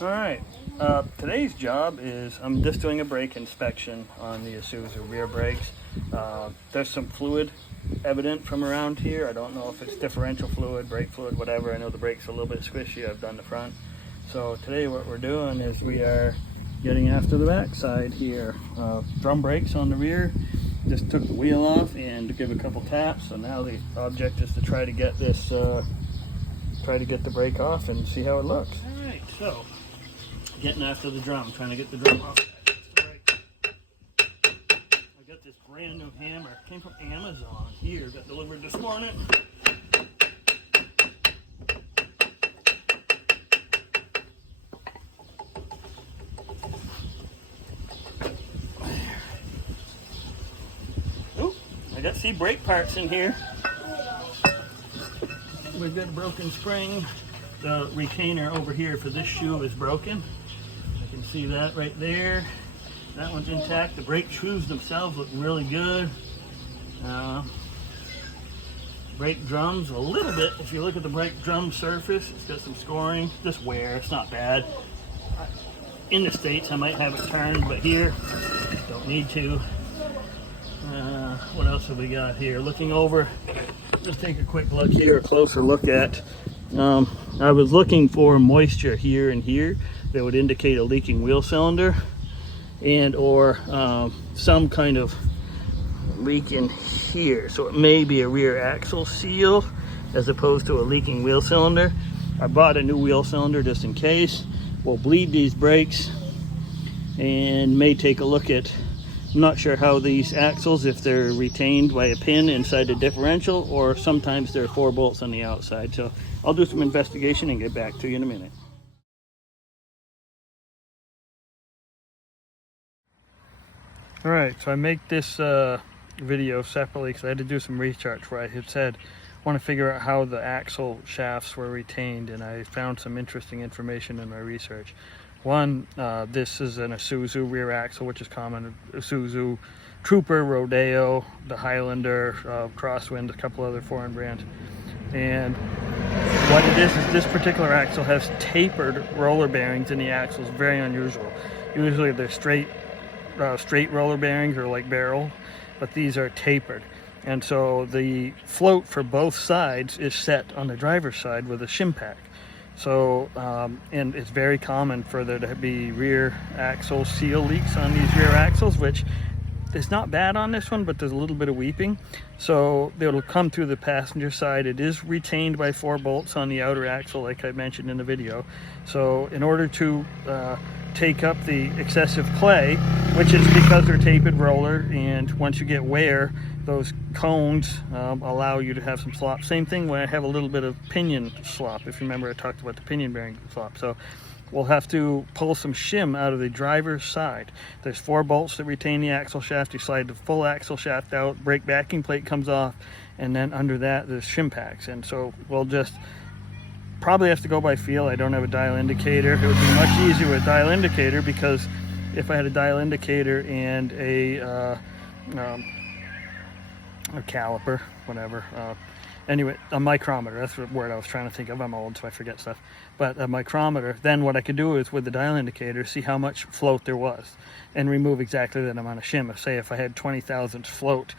Alright, today's job is I'm just doing a brake inspection on the Isuzu rear brakes. There's some fluid evident from around here. I don't know if it's differential fluid, brake fluid, whatever. I know the brake's a little bit squishy. I've done the front. So today what we're doing is we are getting after the back side here. Drum brakes on the rear. Just took the wheel off and to give a couple taps. So now the object is to try to get this, try to get the brake off and see how it looks. Alright, so getting after the drum, trying to get the drum off. I got this brand new hammer. It came from Amazon here, got delivered this morning. Ooh, I got brake parts in here. We've got a broken spring. The retainer over here for this shoe is broken. I can see that right there. That one's intact. The brake shoes themselves look really good. Brake drums a little bit. If you look at the brake drum surface, it's got some scoring. Just wear, it's not bad. In the States I might have it turned, but here don't need to. What else have we got here? Looking over, just take a quick look here, a closer look at. I was looking for moisture here and here that would indicate a leaking wheel cylinder and or some kind of leak in here. So it may be a rear axle seal as opposed to a leaking wheel cylinder. I bought a new wheel cylinder just in case. We'll bleed these brakes and may take a look at, I'm not sure how these axles, if they're retained by a pin inside the differential or sometimes there are 4 bolts on the outside. So I'll do some investigation and get back to you in a minute. All right, so I make this video separately because I had to do some research where I had said I want to figure out how the axle shafts were retained, and I found some interesting information in my research. One, this is an Isuzu rear axle, which is common. Isuzu Trooper, Rodeo, the Highlander, Crosswind, a couple other foreign brands. And what it is this particular axle has tapered roller bearings in the axles. Very unusual. Usually they're straight roller bearings or like barrel, but these are tapered. And so the float for both sides is set on the driver's side with a shim pack. So, and it's very common for there to be rear axle seal leaks on these rear axles, which is not bad on this one, but there's a little bit of weeping. So it'll come through the passenger side. It is retained by 4 bolts on the outer axle, like I mentioned in the video. So in order to take up the excessive play, which is because they're tapered roller, and once you get wear, those cones allow you to have some slop. Same thing when I have a little bit of pinion slop. If you remember, I talked about the pinion bearing slop. So we'll have to pull some shim out of the driver's side. There's 4 bolts that retain the axle shaft. You slide the full axle shaft out, brake backing plate comes off, and then under that there's shim packs. And so we'll just probably have to go by feel. I don't have a dial indicator. It would be much easier with a dial indicator, because if I had a dial indicator and a caliper, whatever, anyway, a micrometer, that's the word I was trying to think of. I'm old, so I forget stuff. But a micrometer, then what I could do is with the dial indicator see how much float there was and remove exactly that amount of shim. Say if I had 20 thousandths float,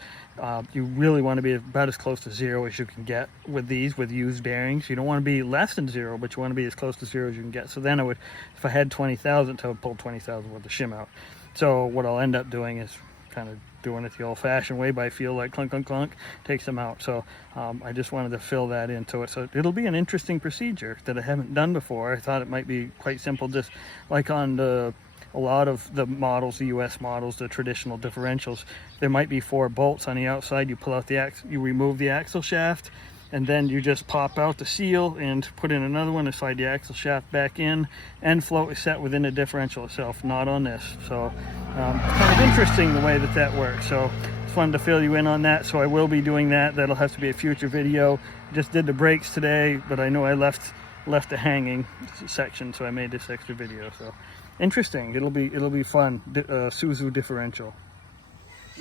you really want to be about as close to 0 as you can get with these, with used bearings. You don't want to be less than 0, but you want to be as close to 0 as you can get. So then I would, if I had 20 thousandths, I would pull 20 thousandths worth of shim out. So what I'll end up doing is kind of doing it the old-fashioned way by feel, like clunk, clunk, clunk, takes them out. So I just wanted to fill that into it. So it'll be an interesting procedure that I haven't done before. I thought it might be quite simple, just like on a lot of the models, the US models, the traditional differentials, there might be 4 bolts on the outside. You pull out the you remove the axle shaft, and then you just pop out the seal and put in another one to slide the axle shaft back in. End float is set within the differential itself, not on this. So kind of interesting the way that works. So just wanted to fill you in on that. So I will be doing that. That'll have to be a future video. Just did the brakes today, but I know I left the hanging section, so I made this extra video. So interesting. It'll be fun. Isuzu differential.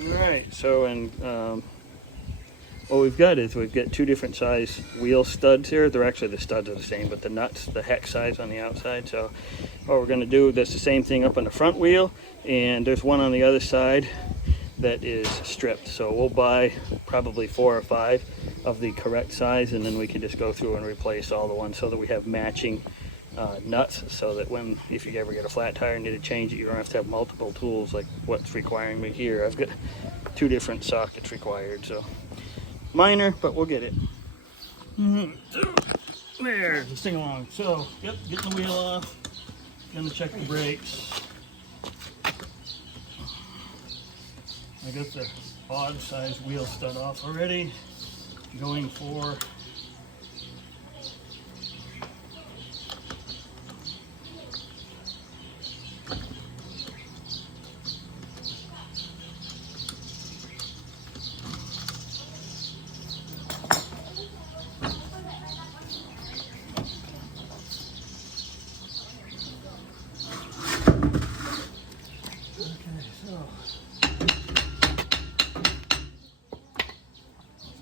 All right. So what we've got is we've got two different size wheel studs here. They're actually, the studs are the same, but the nuts, the hex size on the outside. So what we're going to do, that's the same thing up on the front wheel, and there's one on the other side that is stripped. So we'll buy probably 4 or 5 of the correct size, and then we can just go through and replace all the ones so that we have matching nuts, so that when, if you ever get a flat tire and need to change it, you don't have to have multiple tools like what's requiring me here. I've got 2 different sockets required, so minor, but we'll get it. There's the sing along. So, yep, getting the wheel off. Gonna check the brakes. I got the odd size wheel stud off already. Going for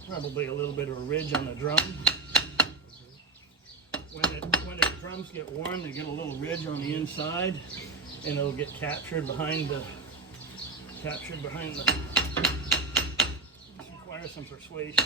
probably a little bit of a ridge on the drum. When the drums get worn, they get a little ridge on the inside, and it'll get captured behind the. This requires some persuasion.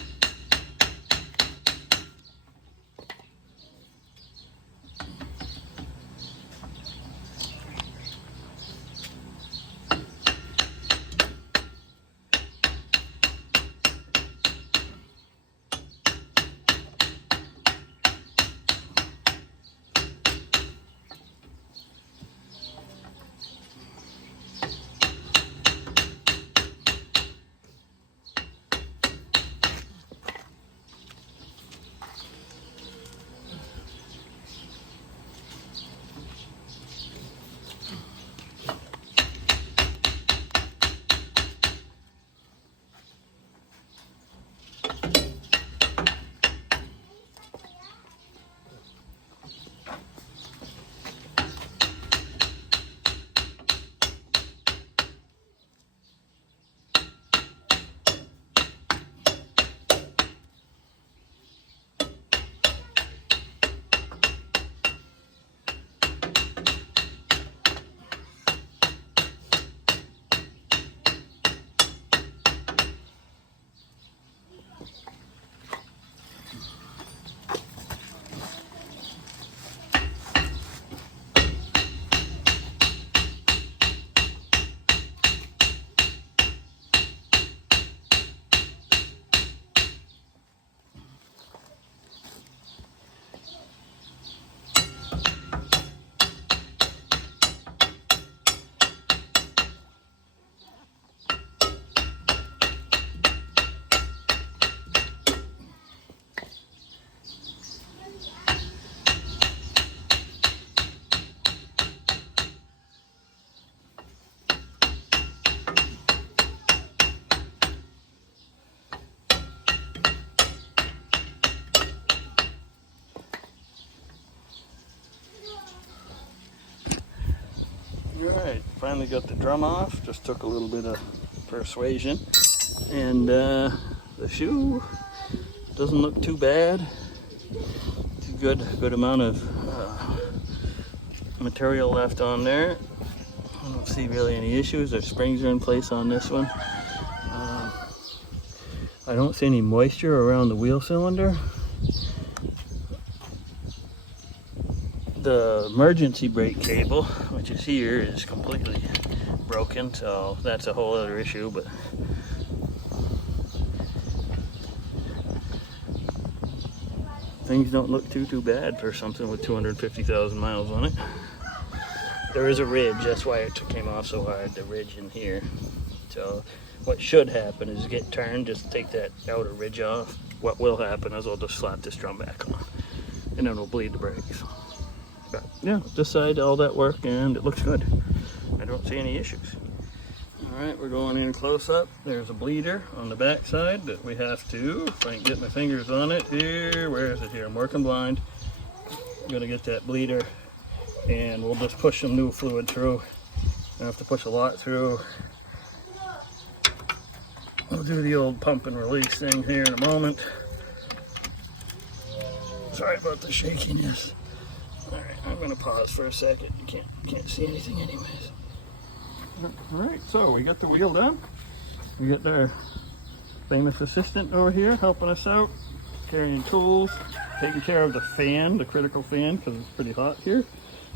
Alright, finally got the drum off. Just took a little bit of persuasion. And the shoe doesn't look too bad. It's a good amount of material left on there. I don't see really any issues. The springs are in place on this one. I don't see any moisture around the wheel cylinder. The emergency brake cable, which is here, is completely broken, so that's a whole other issue, but things don't look too bad for something with 250,000 miles on it. There is a ridge, that's why it came off so hard, the ridge in here. So what should happen is get turned, just take that outer ridge off. What will happen is I'll just slap this drum back on, and then we'll bleed the brakes. But yeah, this side, all that work, and it looks good. I don't see any issues. Alright, we're going in close up. There's a bleeder on the back side that we have to, if I can get my fingers on it here, where is it here? I'm working blind. I'm gonna get that bleeder, and we'll just push some new fluid through. I have to push a lot through. I'll do the old pump and release thing here in a moment. Sorry about the shakiness. All right, I'm gonna pause for a second. You can't see anything anyways. All right, so we got the wheel done. We got our famous assistant over here helping us out, carrying tools, taking care of the fan, the critical fan, because it's pretty hot here.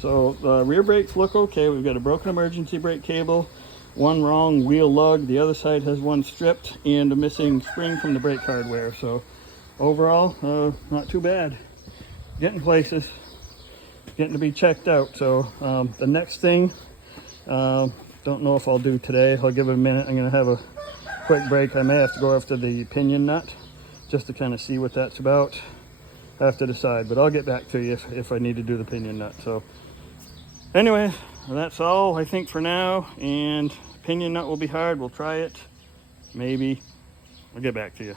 So the rear brakes look okay. We've got a broken emergency brake cable, one wrong wheel lug, the other side has one stripped, and a missing spring from the brake hardware. So overall, not too bad. Getting places, getting to be checked out. So the next thing, don't know if I'll do today. I'll give it a minute. I'm gonna have a quick break. I may have to go after the pinion nut just to kind of see what that's about. I have to decide, but I'll get back to you if I need to do the pinion nut. So anyway, that's all I think for now, and pinion nut will be hard. We'll try it, maybe. I'll get back to you.